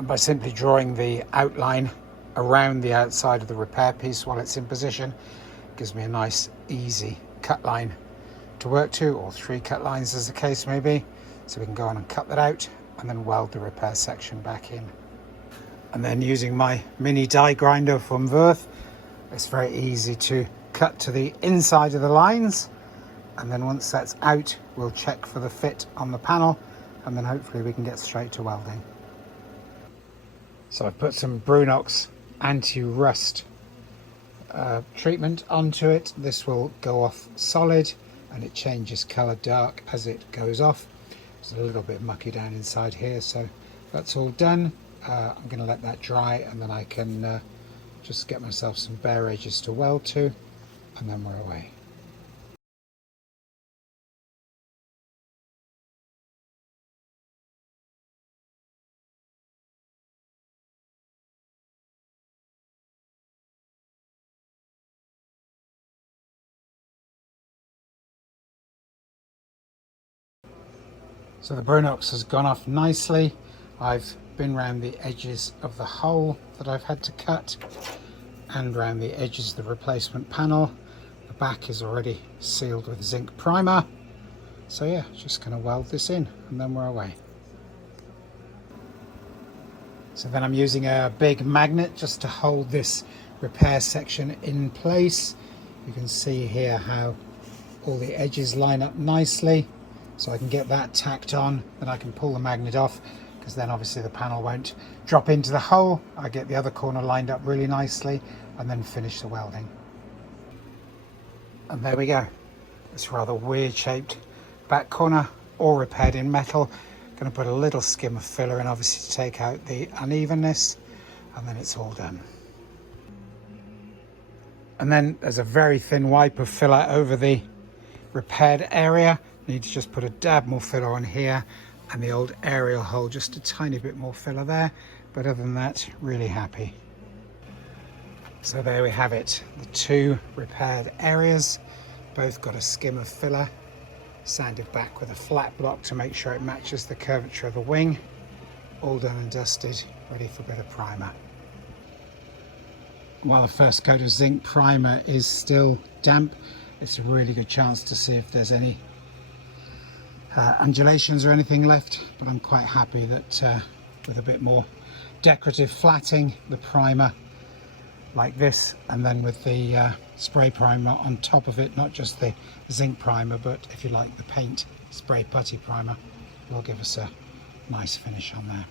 And by simply drawing the outline around the outside of the repair piece while it's in position, it gives me a nice easy cut line to work to, or 3 cut lines as the case may be. So we can go on and cut that out and then weld the repair section back in. And then using my mini die grinder from Szerviz, it's very easy to cut to the inside of the lines, and then once that's out we'll check for the fit on the panel, and then hopefully we can get straight to welding. So I've put some Brunox anti-rust treatment onto it. This will go off solid and it changes colour dark as it goes off. It's a little bit mucky down inside here, so that's all done. I'm going to let that dry, and then I can just get myself some bare edges to weld to, and then we're away. So the Brunox has gone off nicely. I've been round the edges of the hole that I've had to cut and round the edges of the replacement panel. The back is already sealed with zinc primer. So yeah, just going to weld this in and then we're away. So then I'm using a big magnet just to hold this repair section in place. You can see here how all the edges line up nicely. So I can get that tacked on, then I can pull the magnet off, because then obviously the panel won't drop into the hole. I get the other corner lined up really nicely and then finish the welding. And there we go. This rather weird shaped back corner, all repaired in metal. Going to put a little skim of filler in, obviously, to take out the unevenness, and then it's all done. And then there's a very thin wipe of filler over the repaired area. Need to just put a dab more filler on here, and the old aerial hole just a tiny bit more filler there, but other than that, really happy. So there we have it, the 2 repaired areas, both got a skim of filler, sanded back with a flat block to make sure it matches the curvature of the wing. All done and dusted, ready for a bit of primer. While the first coat of zinc primer is still damp, it's a really good chance to see if there's any undulations or anything left, but I'm quite happy that with a bit more decorative flatting, the primer like this, and then with the spray primer on top of it, not just the zinc primer, but if you like the paint spray putty primer, will give us a nice finish on there.